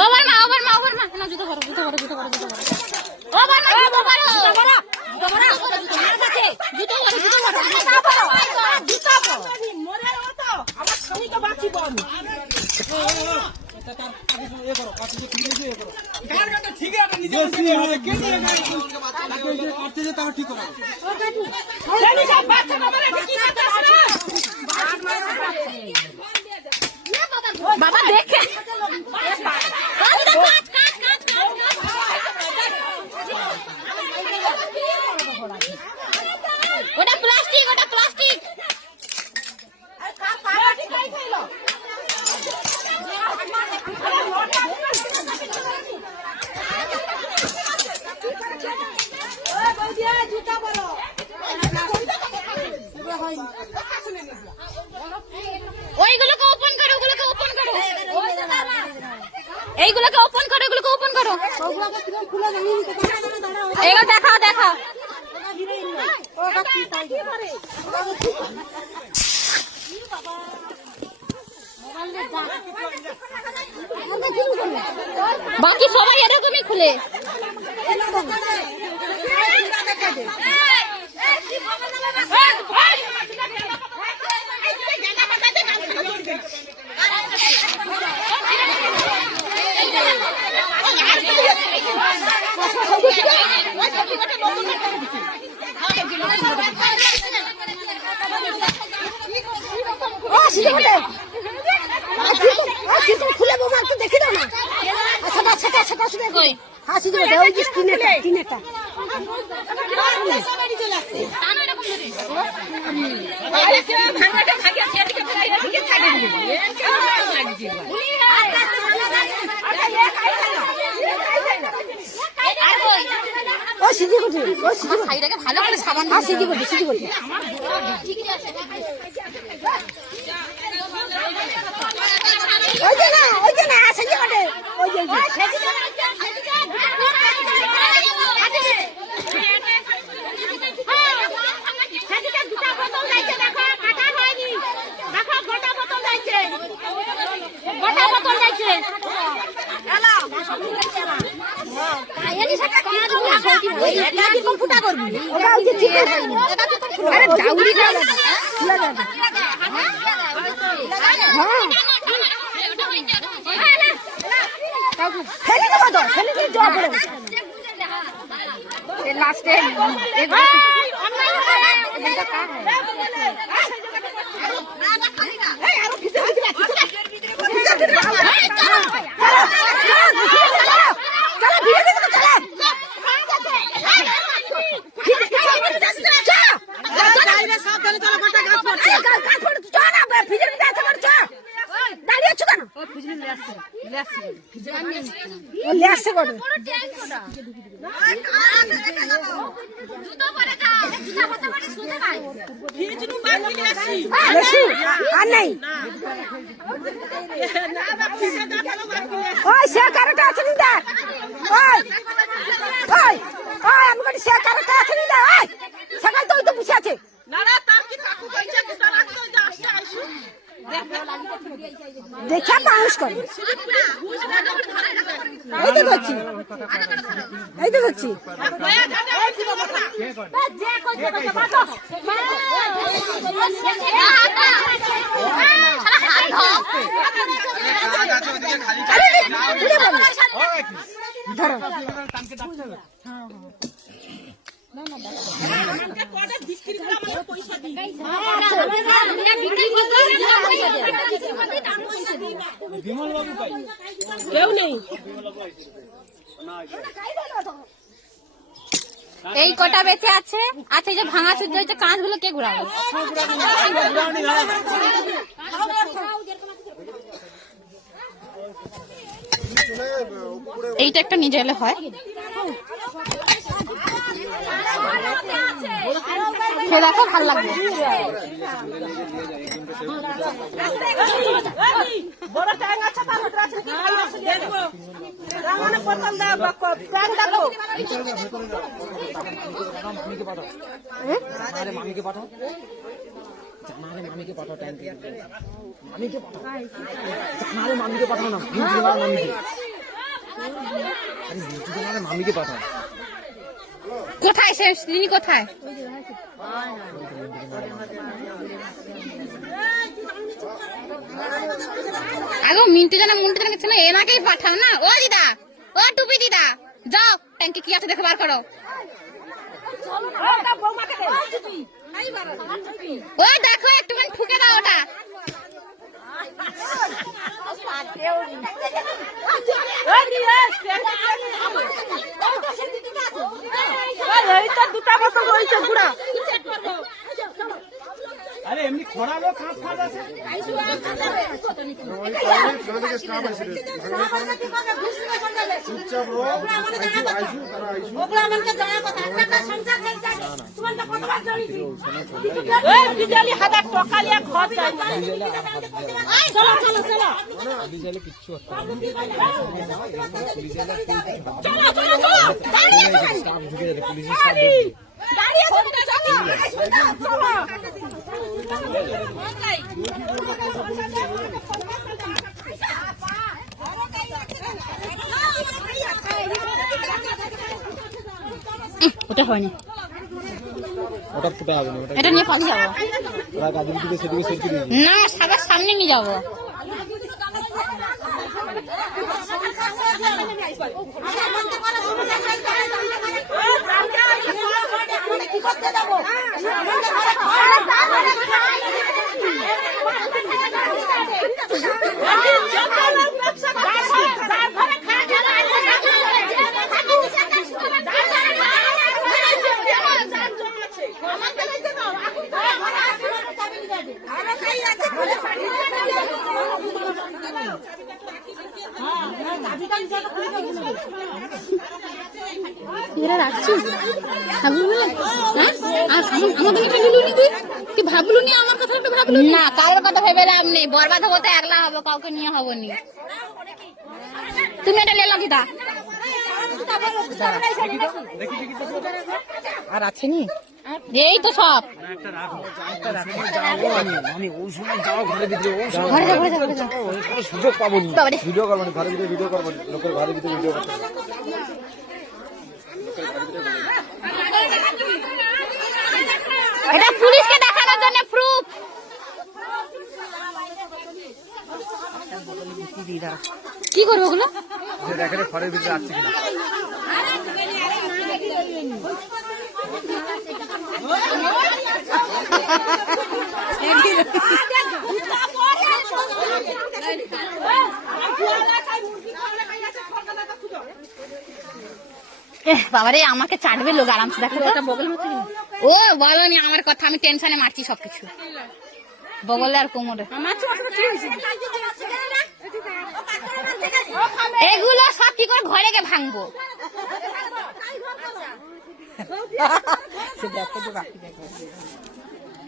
over মা না জুতো করো ওভার মা জুতো করো মরে তো আমার স্বামী তো বাঁচিব আমি বাবা দেখে ওটা প্লাস্টিক ওইগুলোকে ওপেন করো এইগুলোকে ওপেন করো এগুলো দেখা বাকি সবাই এরকমই খুলে খুলে বোমা একটু দেখে দাও না সেটা হাসি দেবে ওই যে কিনেটা ভালো করে সাবান সিজি করছি ওই যে না সিজি করতে ফুটা করবি লাস্টে আর নাই ওই সে কারোটা আছে নি দা আমি কই সে কারোটা আছে নি দা সকাল তো ওই তো বসে আছে দেখা পাউস করে এই তো ধরছি ধরো কেউ নেই এই কটা বেঁচে আছে আচ্ছা এই যে ভাঙা শুদ্ধ হয়েছে কাঁচগুলো কে ঘুরাবে এইটা একটা নিয়ে গেলে হয় দেখো ভালো লাগবে বড় ট্যাং আছে তার ভিতরে আছে কি ভালো আছে দেখবো রামানে পছন্দ ট্যাং দেখো মামিকে পাঠাও জানারে মামিকে পাঠাও টাইম মামিকে পাঠাও জানারে মামিকে পাঠাও না মামিকে আরে জানারে মামিকে পাঠাও কোথায় সে তিনি কোথায় আগে মিন্টু জানা গেছে না এনাকেই পাঠাও না ও দিদা ও টুপি দিদা যাও ট্যাঙ্কি কি আছে দেখে বার করো ওই দেখো একটুখানি ঠুকে দাও ওটা দুটা বছর হয়েছে বুড়া আরে এমনি খরালো কাজ আছে বিজলি হাজার টাকা লিয়া ঘর যায় চলো চলো চলো বিজলি কিচ্ছু স্টাফ ঢুকে যাবে পুলিশের স্টাফ গাড়ি আছে চলো ওটা হয়নি ওটা ফুটে যাবে না ওটা এটা নিয়ে পালিয়ে যাবো ওরা গাড়ি দিকে সেদিকে সেদিকে দিয়ে না সবার সামনে নিয়ে যাবো এরা রাখছি ভাবলু নি আমার কথা ভাবলু না কারোর কথা ভেবে লাভ নেই বরবাদ হবো তো একলা হবো কাউকে নিয়ে হবো নি তুমি এটা লেলা দিদা আর আছে নি এই তো সব আমি ওই সময় যাও ঘরে ভিতরে ওই সময় সুযোগ পাবো না ভিডিও করবো না ঘরের ভিতরে ভিডিও করবো লোকের ঘরের ভিতরে ভিডিও করবো এটা পুলিশকে দেখানোর জন্য প্রুফ কি করবো ওগুলো দেখেন ঘরের ভিতরে আসছে কিনা বাবারে আমাকে চাটবে লোক আরামসে দেখো ও বলো নি আমার কথা আমি টেনশনে মারছি সবকিছু বগলে আর কোমরে এগুলো সব কি করে ঘরে গিয়ে ভাঙবো